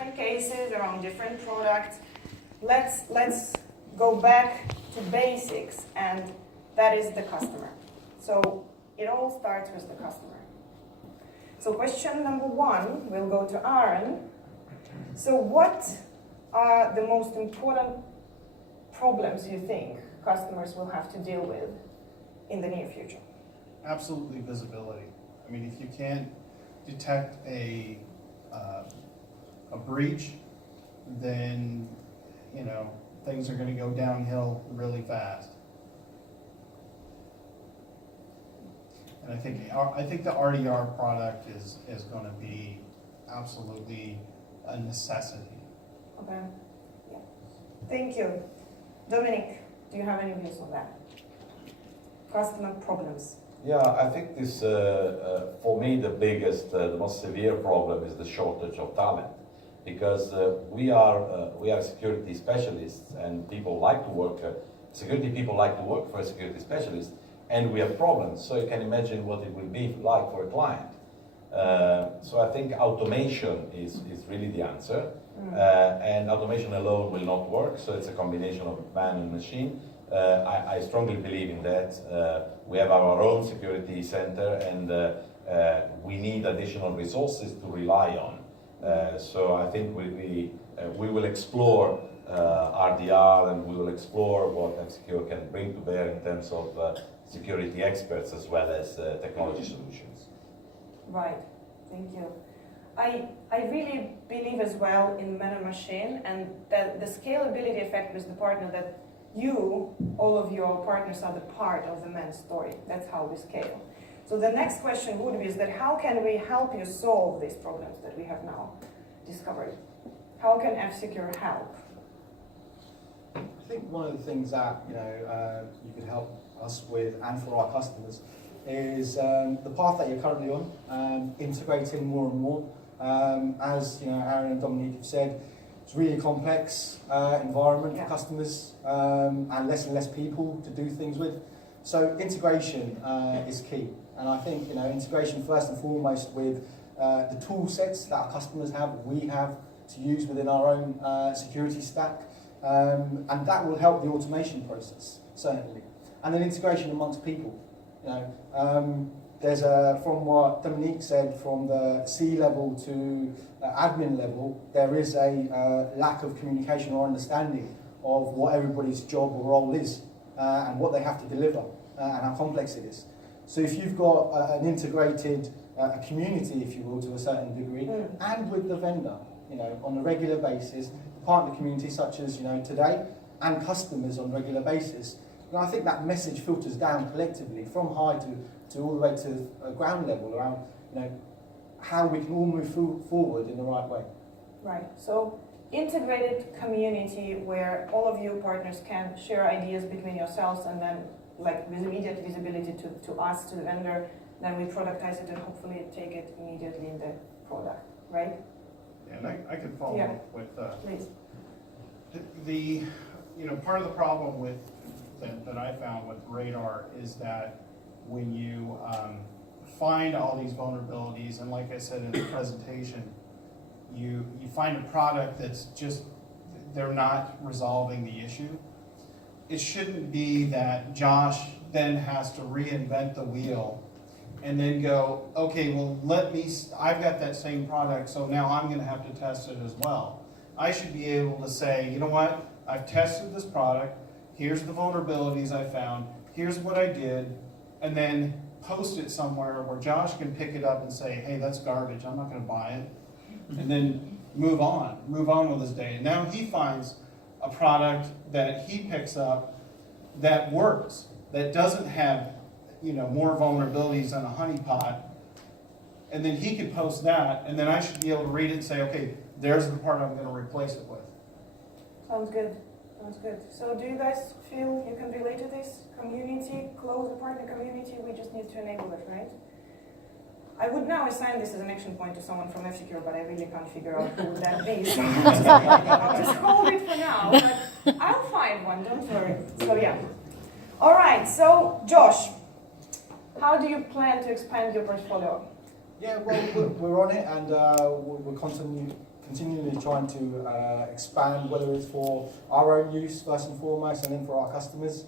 different cases, around different products. Let's go back to basics, and that is the customer. So it all starts with the customer. So question number 1 will go to Aaron. So what are the most important problems you think customers will have to deal with in the near future? Absolutely visibility. I mean, if you can't detect a breach, then, you know, things are going to go downhill really fast. And I think the RDR product is going to be absolutely a necessity. Okay. Yeah. Thank you. Dominic, do you have any views on that? Customer problems. Yeah, I think this, for me, the biggest, the most severe problem is the shortage of talent. Because we are security specialists, and people like to work, security people like to work for a security specialist, and we have problems. So you can imagine what it will be like for a client. So I think automation is really the answer. And automation alone will not work, so it's a combination of man and machine. I strongly believe in that. We have our own security center, and we need additional resources to rely on. So I think we will explore RDR, and we will explore what F-Secure can bring to bear in terms of security experts as well as technology solutions. Right, thank you. I really believe as well in man and machine, and that the scalability effect with the partner, that all of your partners are the part of the man story. That's how we scale. So the next question would be is that how can we help you solve these problems that we have now discovered? How can F-Secure help? I think one of the things that you could help us with, and for our customers, is the path that you're currently on, integrating more and more. As Aaron and Dominique have said, it's a really complex environment for customers, and less people to do things with. So integration is key, and I think integration first and foremost with the tool sets that our customers have, we have to use within our own security stack, and that will help the automation process certainly. And then integration amongst people. There's from what Dominique said, from the C level to admin level, there is a lack of communication or understanding of what everybody's job or role is, and what they have to deliver, and how complex it is. So if you've got an integrated a community, if you will, to a certain degree, and with the vendor, on a regular basis, the partner community such as today, and customers on a regular basis, and I think that message filters down collectively from high to all the way to ground level around how we can all move forward in the right way. Right. So integrated community where all of you partners can share ideas between yourselves, and then like with immediate visibility to us, to the vendor, then we productize it and hopefully take it immediately in the product, right? Yeah, and I could follow up with please. The part of the problem with that I found with Radar is that when you find all these vulnerabilities, and like I said in the presentation, you find a product that's just, they're not resolving the issue. It shouldn't be that Josh then has to reinvent the wheel and then go, okay, well, I've got that same product, so now I'm going to have to test it as well. I should be able to say, you know what, I've tested this product, here's the vulnerabilities I found, here's what I did, and then post it somewhere where Josh can pick it up and say, hey, that's garbage, I'm not going to buy it, and then move on with his day. And now he finds a product that he picks up that works, that doesn't have more vulnerabilities than a honeypot, and then he can post that, and then I should be able to read it and say, okay, there's the part I'm going to replace it with. Sounds good. Sounds good. So do you guys feel you can relate to this community, close partner community? We just need to enable it, right? I would now assign this as an action point to someone from F-Secure, but I really can't figure out who would that be. So I'll just hold it for now, but I'll find one, don't worry. So yeah. All right, so Josh, how do you plan to expand your portfolio? Yeah, well, we're on it, and we're continually trying to expand, whether it's for our own use first and foremost, and then for our customers.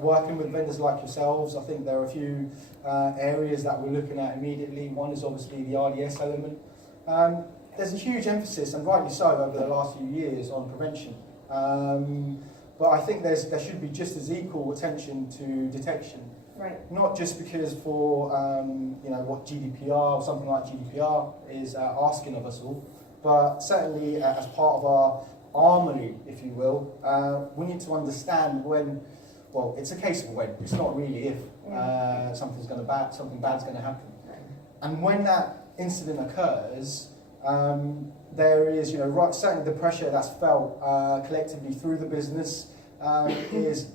Working with vendors like yourselves, I think there are a few areas that we're looking at immediately. One is obviously the RDS element. There's a huge emphasis, and rightly so, over the last few years on prevention. But I think there should be just as equal attention to detection. Right. Not just because for what GDPR or something like GDPR is asking of us all, but certainly as part of our armory, if you will, we need to understand when. Well, it's a case of when. It's not really if something bad's going to happen. And when that incident occurs, there is, certainly the pressure that's felt collectively through the business is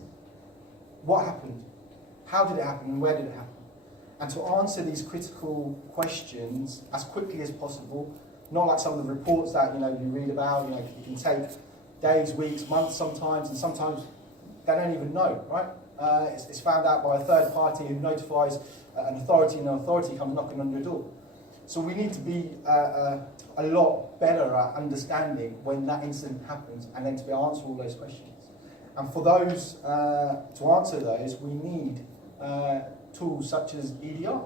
what happened, how did it happen, and where did it happen? And to answer these critical questions as quickly as possible, not like some of the reports that you read about. It can take days, weeks, months sometimes, and sometimes they don't even know, right? It's found out by a third party who notifies an authority, and an authority comes knocking on your door. So we need to be a lot better at understanding when that incident happens, and then to be able to answer all those questions. And for those, to answer those, we need tools such as EDR.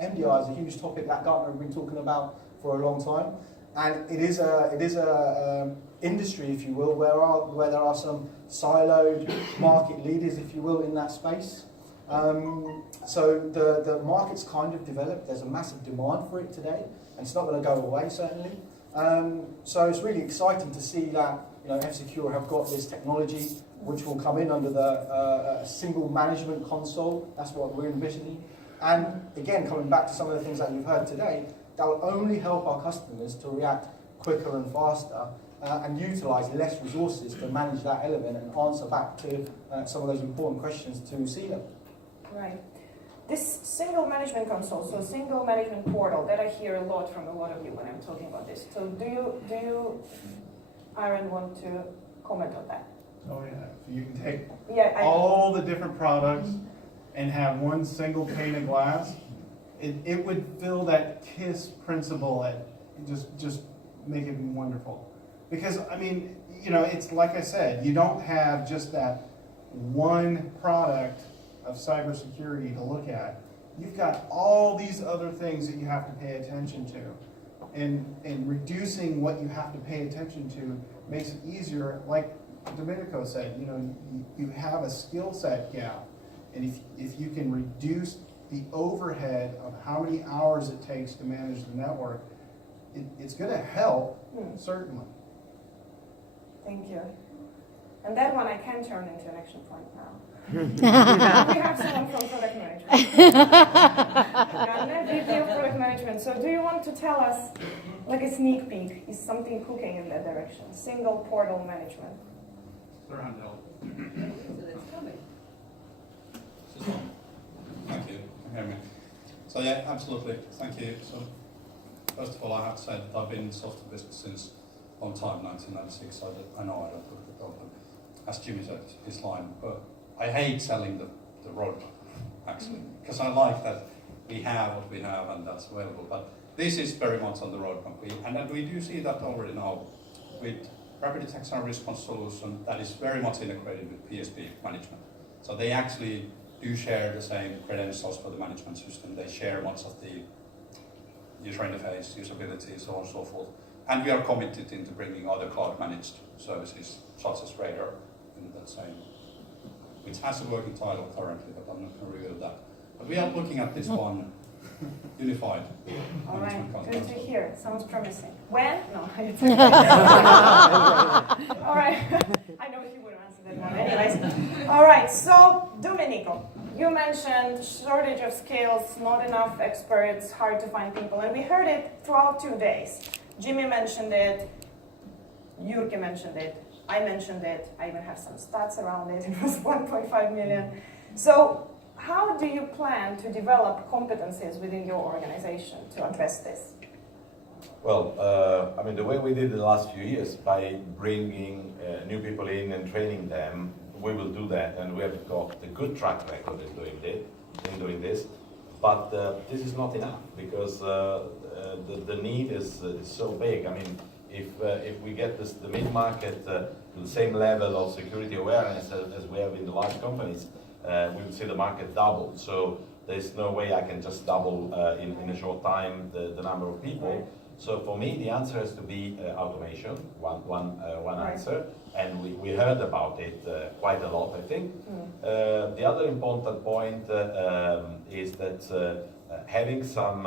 MDR is a huge topic that Gartner have been talking about for a long time, and it is a industry, if you will, where there are some siloed market leaders, if you will, in that space. So the market's kind of developed. There's a massive demand for it today, and it's not going to go away, certainly. So it's really exciting to see that F-Secure have got this technology which will come in under the single management console. That's what we're envisioning. And again, coming back to some of the things that you've heard today, that will only help our customers to react quicker and faster and utilise less resources to manage that element and answer back to some of those important questions to C-level. Right. This single management console, so single management portal, that I hear a lot from a lot of you when I'm talking about this. So do you Aaron, want to comment on that? Oh yeah, so you can take all the different products and have one single pane of glass. It would fill that KISS principle at just make it wonderful. Because I mean, it's like I said, you don't have just that one product of cybersecurity to look at. You've got all these other things that you have to pay attention to. And reducing what you have to pay attention to makes it easier. Like Domenico said, you have a skill set gap. And if you can reduce the overhead of how many hours it takes to manage the network, it's going to help, certainly. Thank you. And that one I can turn into an action point now. We have someone from product management. VP of product management. So do you want to tell us, like a sneak peek, is something cooking in that direction? Single portal management. Around help. Thank you. Can you hear me? So yeah, absolutely. Thank you. So first of all, I have to say that I've been in the software business since a long time, 1996. So I know I don't look at the problem. As Jimmy said, his line, but I hate selling the roadmap, actually, because I like that we have what we have and that's available. But this is very much on the roadmap. And we do see that already now with rapid detection and response solution that is very much integrated with PSP management. So they actually do share the same credentials for the management system. They share much of the user interface, usability, so on and so forth. And we are committed into bringing other cloud managed services, such as Radar, in that same, which has a working title currently, but I'm not going to reveal that. But we are looking at this one unified. All right, management good to console. hear. Sounds promising. When? No. All right. I know he would answer that one. Anyways. All right. So, Domenico, you mentioned shortage of skills, not enough experts, hard to find people, and we heard it throughout 2 days. Jimmy mentioned it. Jyrki mentioned it. I mentioned it. I even have some stats around it. It was 1.5 million. So, how do you plan to develop competencies within your organization to address this? Well, I mean, the way we did the last few years, by bringing new people in and training them, we will do that, and we have got a good track record in doing this. But this is not enough, because the need is so big. I mean, if we get the mid-market to the same level of security awareness as we have in the large companies, we will see the market double. So there's no way I can just double in a short time the number of people. So for me, the answer has to be automation, one answer, and we heard about it quite a lot, I think. The other important point is that having some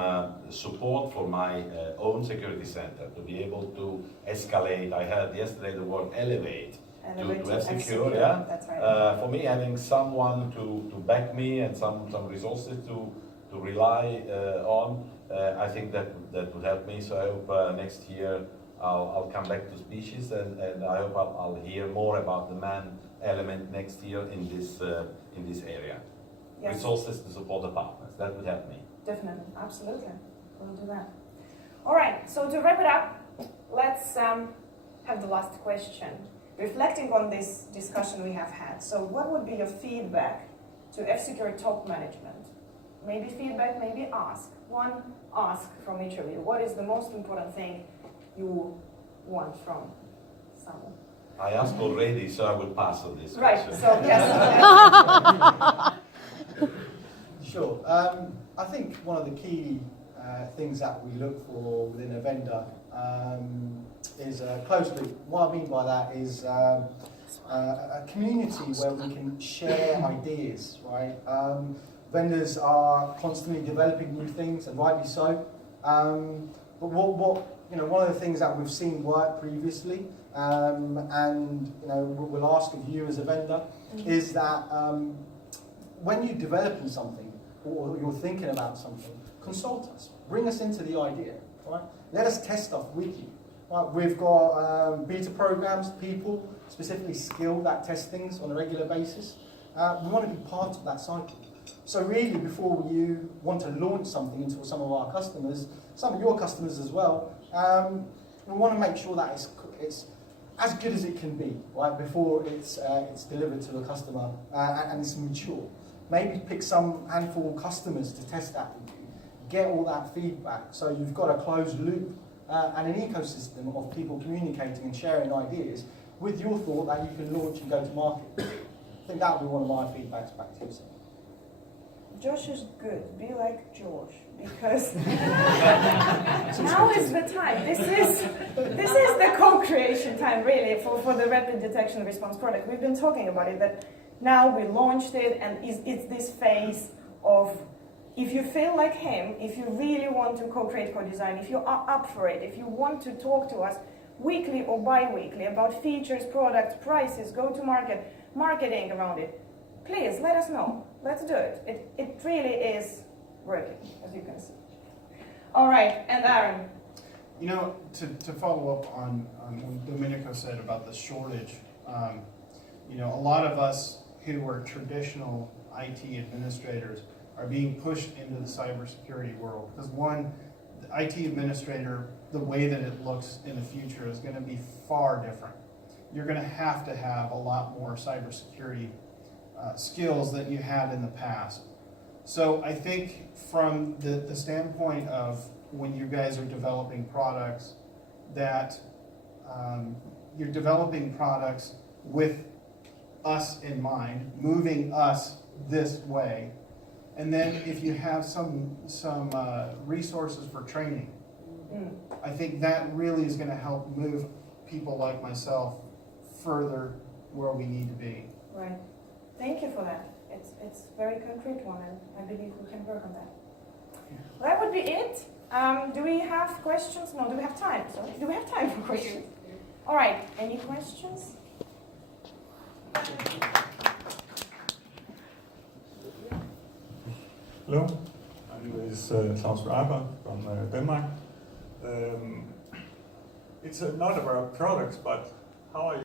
support for my own security center to be able to escalate. I heard yesterday the word elevate. To have secure, yeah. That's right. For me, having someone to back me and some resources to rely on, I think that would help me. So I hope next year I'll come back to species, and I hope I'll hear more about the man element next year in this area. Yes. Resources to support the partners. That would help me. Definitely, absolutely. We'll do that. All right, so to wrap it up, let's have the last question. Reflecting on this discussion we have had, so what would be your feedback to F-Secure top management? Maybe feedback, maybe ask. One ask from each of you. What is the most important thing you want from someone? I asked already, so I will pass on this Right, question. so yes. Sure. I think one of the key things that we look for within a vendor is a closed loop. What I mean by that is a community where we can share ideas, right? Vendors are constantly developing new things, and rightly so. But one of the things that we've seen work previously, and we'll ask of you as a vendor, is that when you're developing something or you're thinking about something, consult us. Bring us into the idea, right? Let us test stuff with you. Right? We've got beta programs, people specifically skilled at test things on a regular basis. We want to be part of that cycle. So really, before you want to launch something into some of our customers, some of your customers as well, we want to make sure that it's as good as it can be, right? Before it's delivered to the customer and it's mature. Maybe pick some handful of customers to test that with you. Get all that feedback, so you've got a closed loop and an ecosystem of people communicating and sharing ideas with your thought that you can launch and go to market. I think that would be one of my feedbacks back to you. Josh is good. Be like Josh, because now is the time. This is the co-creation time, really, for the rapid detection and response product. We've been talking about it, that now we launched it, and it's this phase of, if you feel like him, if you really want to co-create, co-design, if you are up for it, if you want to talk to us weekly or bi-weekly about features, products, prices, go-to-market, marketing around it, please let us know. Let's do it. It really is working, as you can see. All right, and Aaron. You know, to follow up on what Domenico said about the shortage, a lot of us who are traditional IT administrators are being pushed into the cybersecurity world. Because one, the IT administrator, the way that it looks in the future is going to be far different. You're going to have a lot more cybersecurity skills that you had in the past. So I think from the standpoint of when you guys are developing products, that you're developing products with us in mind, moving us this way, and then if you have some resources for training, I think that really is going to help move people like myself further where we need to be. Right. Thank you for that. It's a very concrete one, and I believe we can work on that. Well, that would be it. Do we have questions? No, do we have time? Sorry. Do we have time for questions? All right. Any questions? Hello, my name is Claus Graber from Denmark. It's not about products, but how are you